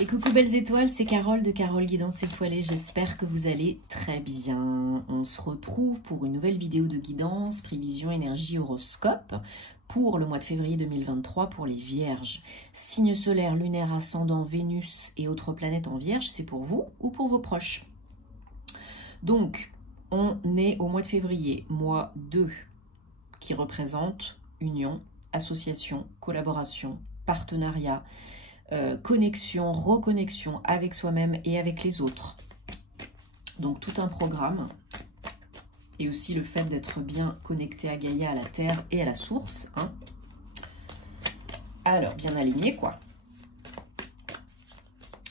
Et coucou belles étoiles, c'est Carole de Carole Guidance Étoilée, j'espère que vous allez très bien. On se retrouve pour une nouvelle vidéo de guidance, prévision, énergie, horoscope pour le mois de février 2023 pour les Vierges. Signe solaire, lunaire, ascendant, Vénus et autres planètes en Vierge, c'est pour vous ou pour vos proches. Donc, on est au mois de février, mois 2, qui représente union, association, collaboration, partenariat, connexion, reconnexion avec soi-même et avec les autres. Donc tout un programme. Et aussi le fait d'être bien connecté à Gaïa, à la Terre et à la source. Hein. Alors, bien aligné quoi.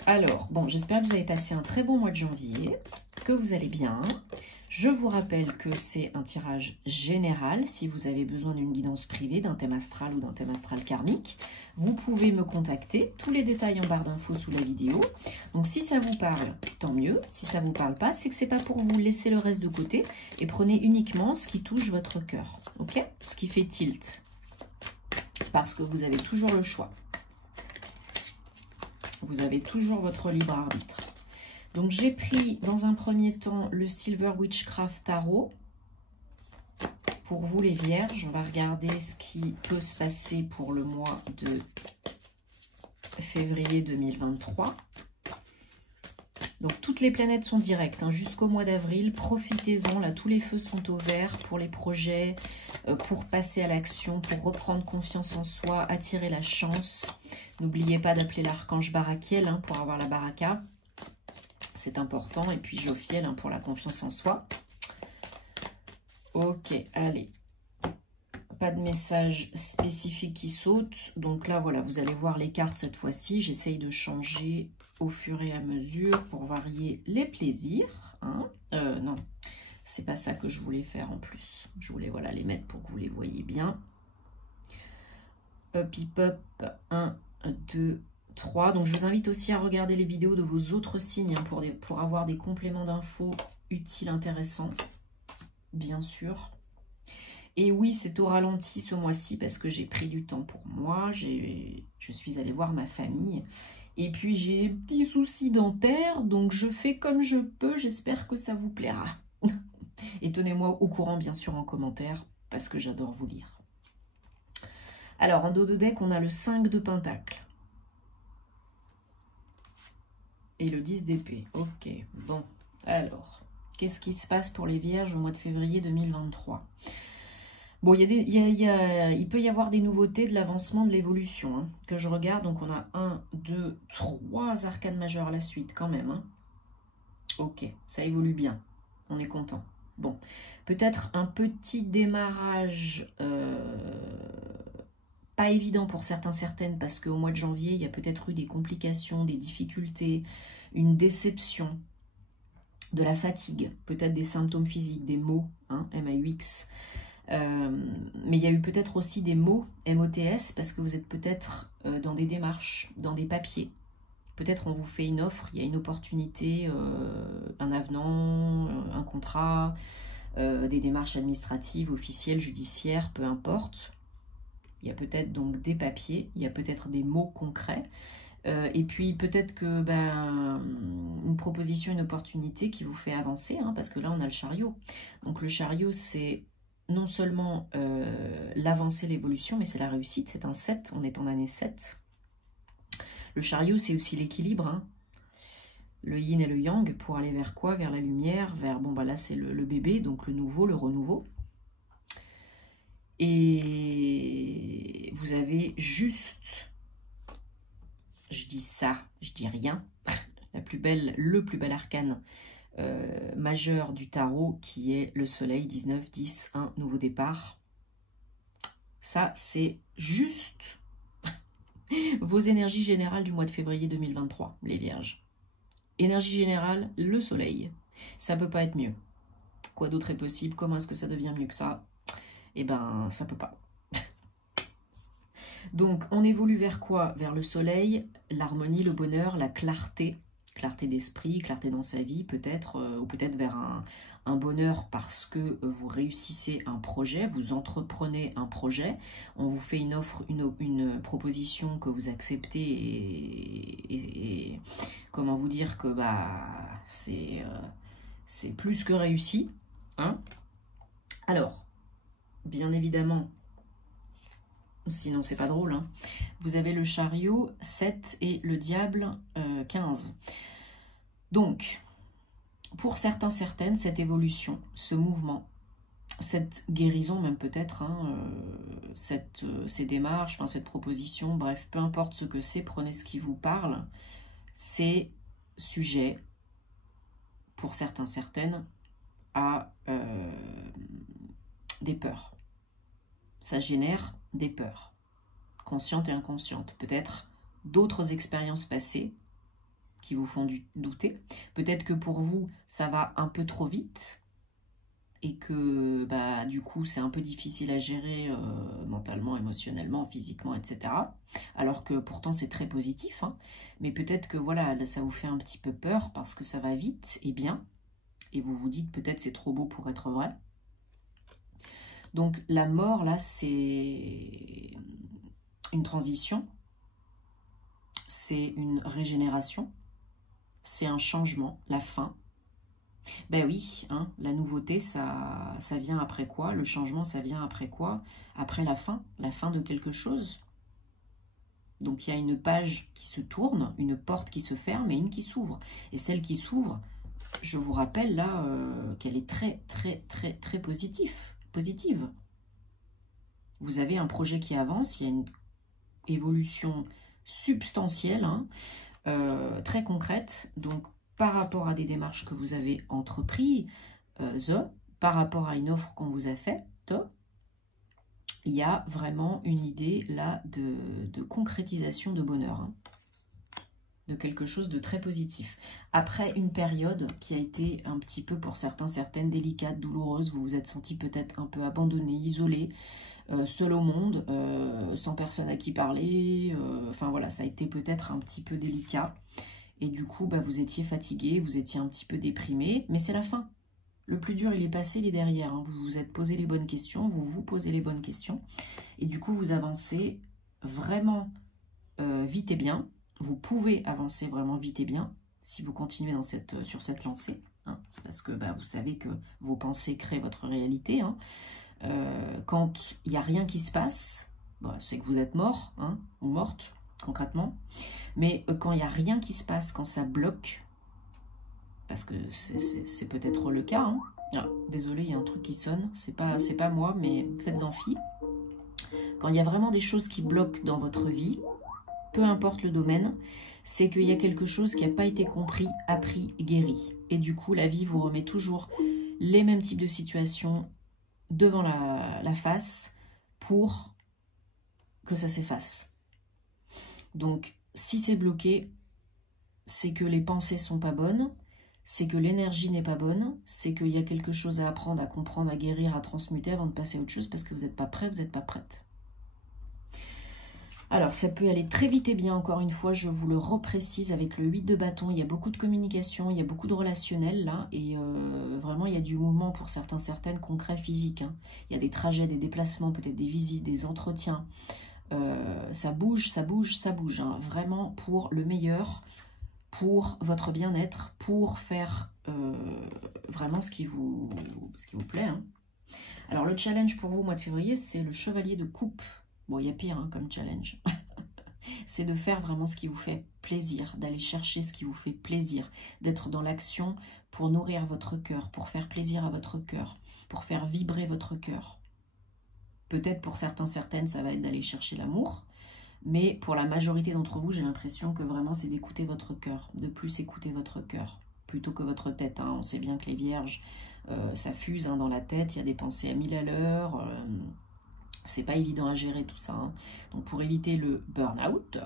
Alors, bon, j'espère que vous avez passé un très bon mois de janvier, que vous allez bien. Je vous rappelle que c'est un tirage général. Si vous avez besoin d'une guidance privée, d'un thème astral ou d'un thème astral karmique, vous pouvez me contacter. Tous les détails en barre d'infos sous la vidéo. Donc si ça vous parle, tant mieux. Si ça ne vous parle pas, c'est que ce n'est pas pour vous. Laissez le reste de côté et prenez uniquement ce qui touche votre cœur. Ok? Ce qui fait tilt. Parce que vous avez toujours le choix. Vous avez toujours votre libre arbitre. Donc, j'ai pris dans un premier temps le Silver Witchcraft Tarot. Pour vous les Vierges, on va regarder ce qui peut se passer pour le mois de février 2023. Donc, toutes les planètes sont directes hein, jusqu'au mois d'avril. Profitez-en, là, tous les feux sont au vert pour les projets, pour passer à l'action, pour reprendre confiance en soi, attirer la chance. N'oubliez pas d'appeler l'archange Barakiel hein, pour avoir la baraka. C'est important. Et puis Jophiel hein, pour la confiance en soi. Ok, allez. Pas de message spécifique qui saute. Donc là, voilà, vous allez voir les cartes cette fois-ci. J'essaye de changer au fur et à mesure pour varier les plaisirs. Hein. Non, c'est pas ça que je voulais faire en plus. Je voulais voilà, les mettre pour que vous les voyez bien. Up, hip, up. 1, 2, 3. Donc, je vous invite aussi à regarder les vidéos de vos autres signes hein, pour avoir des compléments d'infos utiles, intéressants, bien sûr. Et oui, c'est au ralenti ce mois-ci parce que j'ai pris du temps pour moi. Je suis allée voir ma famille. Et puis, j'ai des petits soucis dentaires, donc je fais comme je peux. J'espère que ça vous plaira. Et tenez-moi au courant, bien sûr, en commentaire parce que j'adore vous lire. Alors, en dos de deck, on a le 5 de Pentacle. Et le 10 d'épée. Ok, bon. Alors, qu'est-ce qui se passe pour les Vierges au mois de février 2023? Bon, il peut y avoir des nouveautés, de l'avancement, de l'évolution hein, que je regarde. Donc, on a 1, 2, 3 arcanes majeures à la suite quand même. Hein. Ok, ça évolue bien. On est content. Bon, peut-être un petit démarrage... pas évident pour certains, certaines, parce qu'au mois de janvier, il y a peut-être eu des complications, des difficultés, une déception, de la fatigue, peut-être des symptômes physiques, des maux, hein, M-A-U-X. Mais il y a eu peut-être aussi des mots, M-O-T-S, parce que vous êtes peut-être dans des démarches, dans des papiers. Peut-être on vous fait une offre, il y a une opportunité, un avenant, un contrat, des démarches administratives, officielles, judiciaires, peu importe. Il y a peut-être donc des papiers, il y a peut-être des mots concrets. Et puis peut-être que une proposition, une opportunité qui vous fait avancer, hein, parce que là on a le chariot. Donc le chariot c'est non seulement l'avancée, l'évolution, mais c'est la réussite, c'est un 7, on est en année 7. Le chariot c'est aussi l'équilibre, hein. Le yin et le yang pour aller vers quoi? Vers la lumière, vers, bon bah là c'est le bébé, donc le nouveau, le renouveau. Et vous avez juste, je dis ça, je dis rien, le plus bel arcane majeur du tarot qui est le soleil, 19, 10, 1, nouveau départ. Ça, c'est juste vos énergies générales du mois de février 2023, les Vierges. Énergie générale, le soleil. Ça peut pas être mieux. Quoi d'autre est possible? Comment est-ce que ça devient mieux que ça? Eh ben, ça peut pas. Donc, on évolue vers quoi? Vers le soleil, l'harmonie, le bonheur, la clarté. Clarté d'esprit, clarté dans sa vie, peut-être, ou peut-être vers un bonheur parce que vous réussissez un projet, vous entreprenez un projet, on vous fait une offre, une proposition que vous acceptez et comment vous dire que bah, c'est plus que réussi. Hein. Alors, bien évidemment, sinon c'est pas drôle, hein, vous avez le chariot 7 et le diable 15. Donc, pour certains, certaines, cette évolution, ce mouvement, cette guérison même peut-être, hein, ces démarches, enfin, cette proposition, bref, peu importe ce que c'est, prenez ce qui vous parle, c'est sujet, pour certains, certaines, à des peurs. Ça génère des peurs, conscientes et inconscientes. Peut-être d'autres expériences passées qui vous font douter. Peut-être que pour vous, ça va un peu trop vite et que bah, du coup, c'est un peu difficile à gérer mentalement, émotionnellement, physiquement, etc. Alors que pourtant, c'est très positif. Hein. Mais peut-être que voilà, là, ça vous fait un petit peu peur parce que ça va vite et bien. Et vous vous dites peut-être c'est trop beau pour être vrai. Donc la mort, là, c'est une transition, c'est une régénération, c'est un changement, la fin. Ben oui, hein, la nouveauté, ça vient après quoi? Le changement, ça vient après quoi? Après la fin de quelque chose. Donc il y a une page qui se tourne, une porte qui se ferme et une qui s'ouvre. Et celle qui s'ouvre, je vous rappelle là qu'elle est très, très, très, très positive. Vous avez un projet qui avance, il y a une évolution substantielle, hein, très concrète. Donc, par rapport à des démarches que vous avez entreprises, par rapport à une offre qu'on vous a faite, il y a vraiment une idée là de concrétisation de bonheur, hein, de quelque chose de très positif. Après une période qui a été un petit peu pour certains, certaines délicate, douloureuse, vous vous êtes senti peut-être un peu abandonné, isolé, seul au monde, sans personne à qui parler, enfin voilà, ça a été peut-être un petit peu délicat, et du coup, bah, vous étiez fatigué, vous étiez un petit peu déprimé, mais c'est la fin. Le plus dur, il est passé, il est derrière, hein. Vous vous êtes posé les bonnes questions, vous vous posez les bonnes questions, et du coup, vous avancez vraiment vite et bien. Vous pouvez avancer vraiment vite et bien, si vous continuez sur cette lancée, hein, parce que bah, vous savez que vos pensées créent votre réalité, hein. Quand il n'y a rien qui se passe, bon, c'est que vous êtes mort, hein, ou morte, concrètement. Mais quand il n'y a rien qui se passe, quand ça bloque, parce que c'est peut-être le cas, hein. Ah, désolé, il y a un truc qui sonne, c'est pas moi, mais faites-en fi. Quand il y a vraiment des choses qui bloquent dans votre vie, peu importe le domaine, c'est qu'il y a quelque chose qui n'a pas été compris, appris, guéri. Et du coup, la vie vous remet toujours les mêmes types de situations devant la face pour que ça s'efface. Donc, si c'est bloqué, c'est que les pensées sont pas bonnes, c'est que l'énergie n'est pas bonne, c'est qu'il y a quelque chose à apprendre, à comprendre, à guérir, à transmuter avant de passer à autre chose parce que vous n'êtes pas prêt, vous n'êtes pas prête. Alors, ça peut aller très vite et bien, encore une fois, je vous le reprécise, avec le 8 de bâton, il y a beaucoup de communication, il y a beaucoup de relationnel, là, et vraiment, il y a du mouvement pour certains, certaines, concret, physique, hein. Il y a des trajets, des déplacements, peut-être des visites, des entretiens, ça bouge, ça bouge, ça bouge, hein. Vraiment pour le meilleur, pour votre bien-être, pour faire vraiment ce qui vous plaît, hein. Alors, le challenge pour vous, au mois de février, c'est le chevalier de coupe. Bon, il y a pire, hein, comme challenge. C'est de faire vraiment ce qui vous fait plaisir, d'aller chercher ce qui vous fait plaisir, d'être dans l'action pour nourrir votre cœur, pour faire plaisir à votre cœur, pour faire vibrer votre cœur. Peut-être pour certains, certaines, ça va être d'aller chercher l'amour, mais pour la majorité d'entre vous, j'ai l'impression que vraiment c'est d'écouter votre cœur, de plus écouter votre cœur, plutôt que votre tête, hein. On sait bien que les vierges, ça fuse, hein, dans la tête, il y a des pensées à 1000 à l'heure, c'est pas évident à gérer tout ça, hein. Donc pour éviter le burn-out,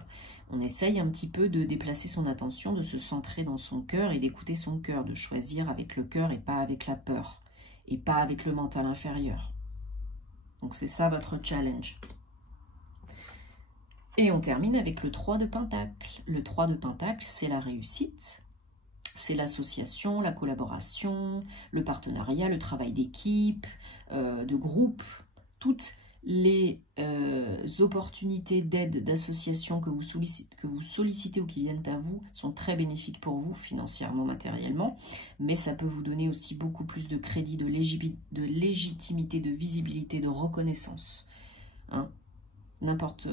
on essaye un petit peu de déplacer son attention, de se centrer dans son cœur et d'écouter son cœur, de choisir avec le cœur et pas avec la peur, et pas avec le mental inférieur. Donc c'est ça votre challenge. Et on termine avec le 3 de Pentacle. Le 3 de Pentacle, c'est la réussite, c'est l'association, la collaboration, le partenariat, le travail d'équipe, de groupe, toutes Les opportunités d'aide, d'association que vous sollicitez ou qui viennent à vous sont très bénéfiques pour vous, financièrement, matériellement, mais ça peut vous donner aussi beaucoup plus de crédit, de légitimité, de visibilité, de reconnaissance. Hein, n'importe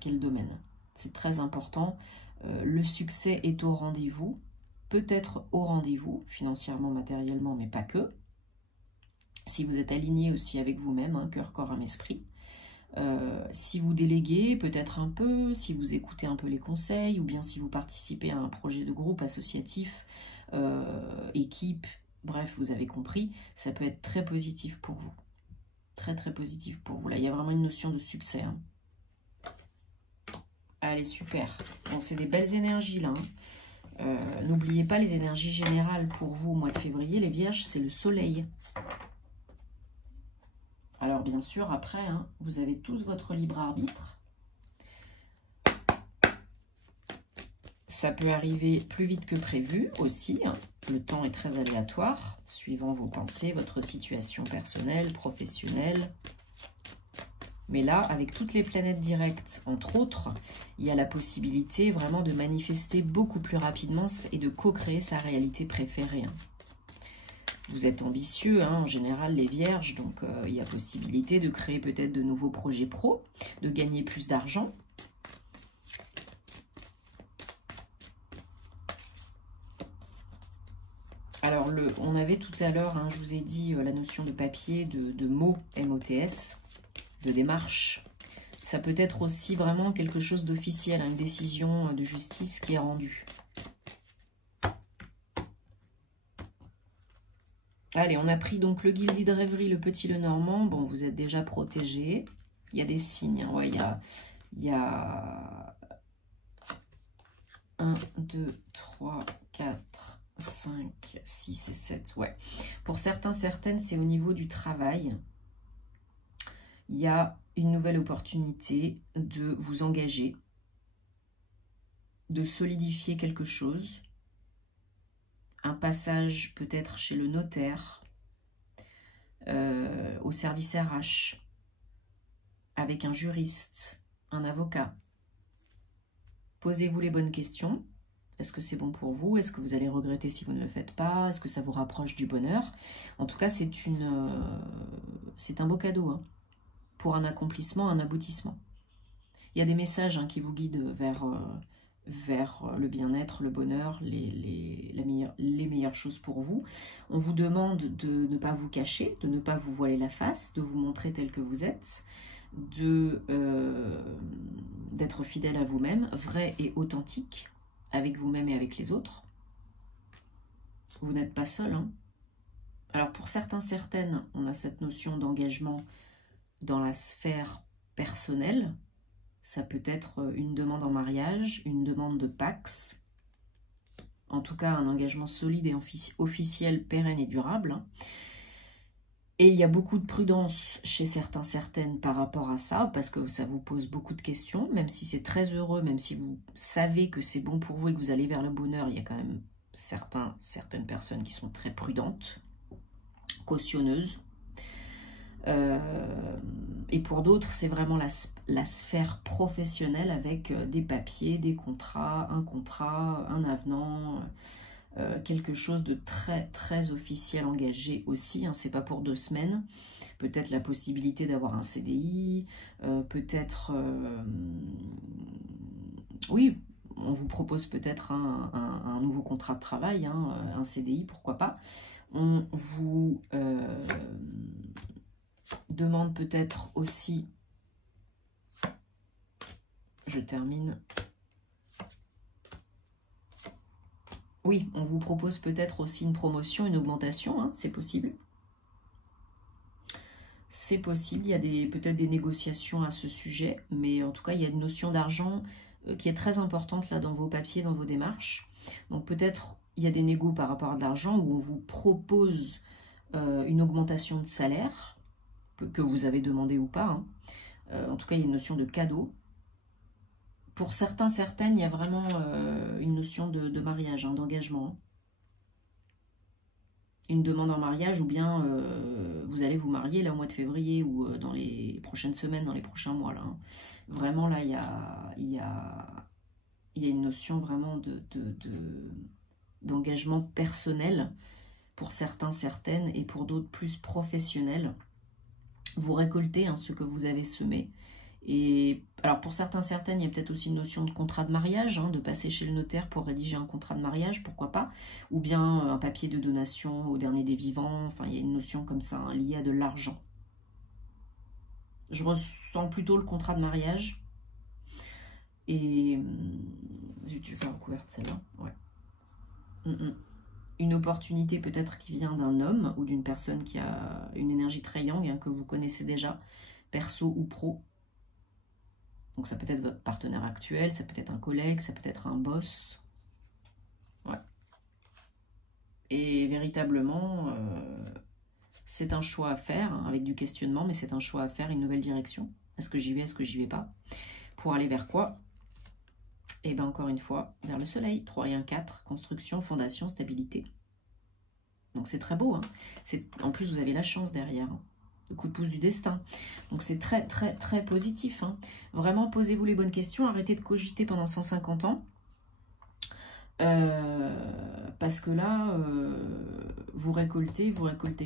quel domaine. C'est très important. Le succès est au rendez-vous, peut-être au rendez-vous, financièrement, matériellement, mais pas que. Si vous êtes aligné aussi avec vous-même, hein, cœur, corps, âme, esprit. Si vous déléguez, peut-être un peu, si vous écoutez un peu les conseils, ou bien si vous participez à un projet de groupe associatif, équipe, bref, vous avez compris, ça peut être très positif pour vous. Très, très positif pour vous. Là, il y a vraiment une notion de succès. Hein. Allez, super. Bon, c'est des belles énergies, là. Hein. N'oubliez pas les énergies générales pour vous au mois de février. Les Vierges, c'est le soleil. Alors bien sûr, après, hein, vous avez tous votre libre arbitre. Ça peut arriver plus vite que prévu aussi. Hein. Le temps est très aléatoire, suivant vos pensées, votre situation personnelle, professionnelle. Mais là, avec toutes les planètes directes, entre autres, il y a la possibilité vraiment de manifester beaucoup plus rapidement et de co-créer sa réalité préférée. Hein. Vous êtes ambitieux, hein, en général, les Vierges, donc il y a possibilité de créer peut-être de nouveaux projets pro, de gagner plus d'argent. Alors, on avait tout à l'heure, hein, je vous ai dit, la notion de papier, de mots, MOTS, de démarche. Ça peut être aussi vraiment quelque chose d'officiel, hein, une décision de justice qui est rendue. Allez, on a pris donc le Guildi de Rêverie, le Petit Lenormand. Bon, vous êtes déjà protégé. Il y a des signes. Hein. Ouais, il y a 1, 2, 3, 4, 5, 6 et 7. Ouais. Pour certains, certaines, c'est au niveau du travail. Il y a une nouvelle opportunité de vous engager, de solidifier quelque chose. Un passage peut-être chez le notaire, au service RH, avec un juriste, un avocat. Posez-vous les bonnes questions. Est-ce que c'est bon pour vous? Est-ce que vous allez regretter si vous ne le faites pas? Est-ce que ça vous rapproche du bonheur? En tout cas, c'est un beau cadeau, hein, pour un accomplissement, un aboutissement. Il y a des messages, hein, qui vous guident vers le bien-être, le bonheur, les meilleures choses pour vous. On vous demande de ne pas vous cacher, de ne pas vous voiler la face, de vous montrer tel que vous êtes, d'être fidèle à vous-même, vrai et authentique, avec vous-même et avec les autres. Vous n'êtes pas seul. Hein. Alors pour certains, certaines, on a cette notion d'engagement dans la sphère personnelle. Ça peut être une demande en mariage, une demande de Pax. En tout cas, un engagement solide et officiel, pérenne et durable. Hein. Et il y a beaucoup de prudence chez certains, certaines par rapport à ça, parce que ça vous pose beaucoup de questions, même si c'est très heureux, même si vous savez que c'est bon pour vous et que vous allez vers le bonheur, il y a quand même certaines personnes qui sont très prudentes, cautionneuses. Et pour d'autres, c'est vraiment la sphère professionnelle avec des papiers, des contrats, un avenant, quelque chose de très très officiel, engagé aussi, hein, c'est pas pour 2 semaines, peut-être la possibilité d'avoir un CDI, peut-être, oui, on vous propose peut-être un nouveau contrat de travail, hein, un CDI, pourquoi pas, on vous demande peut-être aussi, je termine, oui, on vous propose peut-être aussi une promotion, une augmentation, hein, c'est possible. C'est possible, il y a peut-être des négociations à ce sujet, mais en tout cas, il y a une notion d'argent qui est très importante là dans vos papiers, dans vos démarches. Donc peut-être, il y a des négos par rapport à de l'argent où on vous propose une augmentation de salaire, que vous avez demandé ou pas. Hein. En tout cas, il y a une notion de cadeau. Pour certains, certaines, il y a vraiment une notion de mariage, hein, d'engagement. une demande en mariage, ou bien vous allez vous marier là au mois de février, ou dans les prochaines semaines, dans les prochains mois. Là, hein. Vraiment, là, il y a une notion vraiment d'engagement personnel pour certains, certaines, et pour d'autres plus professionnels. Vous récoltez hein, ce que vous avez semé. Et alors pour certains, certaines, il y a peut-être aussi une notion de contrat de mariage, hein, de passer chez le notaire pour rédiger un contrat de mariage, pourquoi pas, ou bien un papier de donation au dernier des vivants, enfin il y a une notion comme ça, hein, liée à de l'argent. Je ressens plutôt le contrat de mariage. Et zut, je vais faire recouverte celle-là, ouais. Une opportunité peut-être qui vient d'un homme ou d'une personne qui a une énergie très yang, hein, que vous connaissez déjà, perso ou pro. Donc ça peut être votre partenaire actuel, ça peut être un collègue, ça peut être un boss. Ouais. Et véritablement, c'est un choix à faire, hein, avec du questionnement, mais c'est un choix à faire, une nouvelle direction. Est-ce que j'y vais, est-ce que j'y vais pas? Pour aller vers quoi? Et bien encore une fois, vers le soleil. 3 et 1, 4, construction, fondation, stabilité. Donc c'est très beau. Hein. En plus, vous avez la chance derrière. Hein. Le coup de pouce du destin. Donc c'est très, très, très positif. Hein. Vraiment, posez-vous les bonnes questions. Arrêtez de cogiter pendant 150 ans. Parce que là, vous récoltez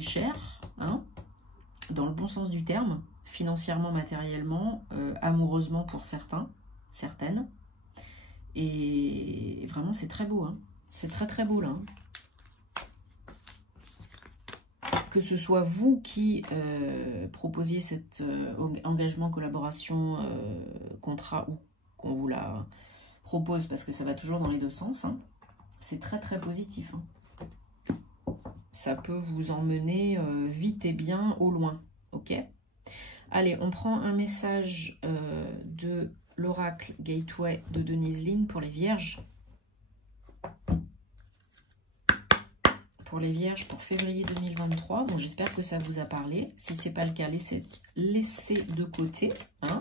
cher. Hein, dans le bon sens du terme. Financièrement, matériellement, amoureusement pour certains, certaines. Et vraiment, c'est très beau. Hein. C'est très, très beau, là. Hein. Que ce soit vous qui proposiez cet engagement, collaboration, contrat, ou qu'on vous la propose, parce que ça va toujours dans les deux sens, hein. C'est très très positif. Hein. Ça peut vous emmener vite et bien au loin. Ok? Allez, on prend un message de l'oracle Gateway de Denise Lin pour les vierges. Pour les vierges pour février 2023. Bon, j'espère que ça vous a parlé. Si ce n'est pas le cas, laissez de côté. Hein.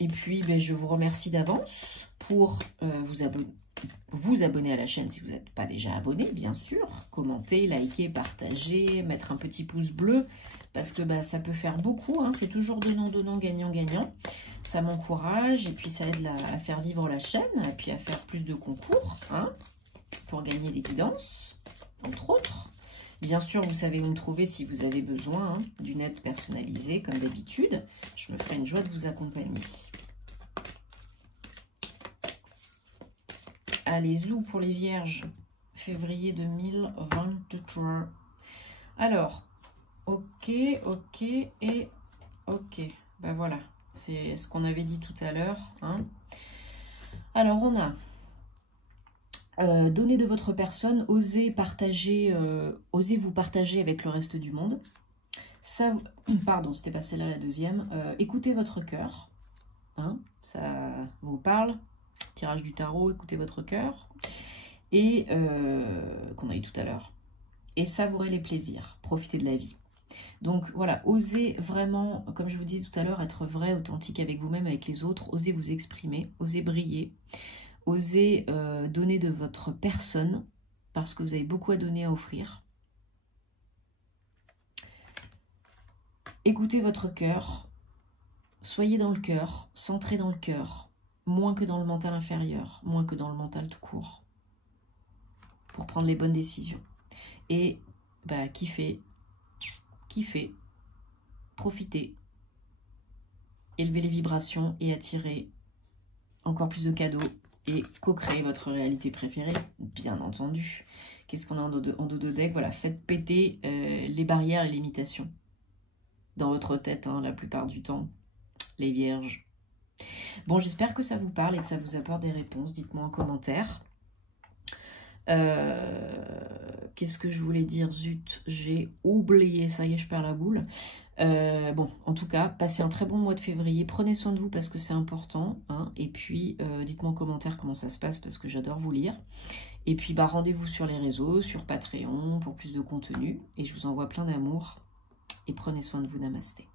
Et puis, ben, je vous remercie d'avance pour vous abonner à la chaîne si vous n'êtes pas déjà abonné, bien sûr. Commenter, liker, partager, mettre un petit pouce bleu. Parce que bah, ça peut faire beaucoup. Hein. C'est toujours donnant, gagnant. Ça m'encourage et puis ça aide à faire vivre la chaîne. Et puis à faire plus de concours. Hein. Pour gagner des guidances, entre autres. Bien sûr, vous savez où me trouver si vous avez besoin hein, d'une aide personnalisée, comme d'habitude. Je me ferai une joie de vous accompagner. Allez, zou pour les vierges, février 2023. Alors, ok, et ok. Ben voilà, c'est ce qu'on avait dit tout à l'heure. Hein. Alors, on a... donnez de votre personne, osez vous partager avec le reste du monde. Ça, pardon, c'était pas celle-là la deuxième. Écoutez votre cœur, hein, ça vous parle. Tirage du tarot, écoutez votre cœur. Et qu'on a eu tout à l'heure. Et savourez les plaisirs, profitez de la vie. Donc voilà, osez vraiment, comme je vous disais tout à l'heure, être vrai, authentique avec vous-même, avec les autres. Osez vous exprimer, osez briller. Osez donner de votre personne, parce que vous avez beaucoup à donner, à offrir. Écoutez votre cœur, soyez dans le cœur, centrez dans le cœur, moins que dans le mental inférieur, moins que dans le mental tout court, pour prendre les bonnes décisions. Et bah, kiffez, profitez, élevez les vibrations et attirez encore plus de cadeaux. Et co-créer votre réalité préférée, bien entendu. Qu'est-ce qu'on a en dos de deck? Voilà, faites péter les barrières et les limitations. Dans votre tête, hein, la plupart du temps, les vierges. Bon, j'espère que ça vous parle et que ça vous apporte des réponses. Dites-moi en commentaire. Qu'est-ce que je voulais dire? Zut, j'ai oublié. Ça y est, je perds la boule. Bon, en tout cas, passez un très bon mois de février. Prenez soin de vous parce que c'est important. Hein, et puis, dites-moi en commentaire comment ça se passe parce que j'adore vous lire. Et puis, bah, rendez-vous sur les réseaux, sur Patreon pour plus de contenu. Et je vous envoie plein d'amour. Et prenez soin de vous. Namasté.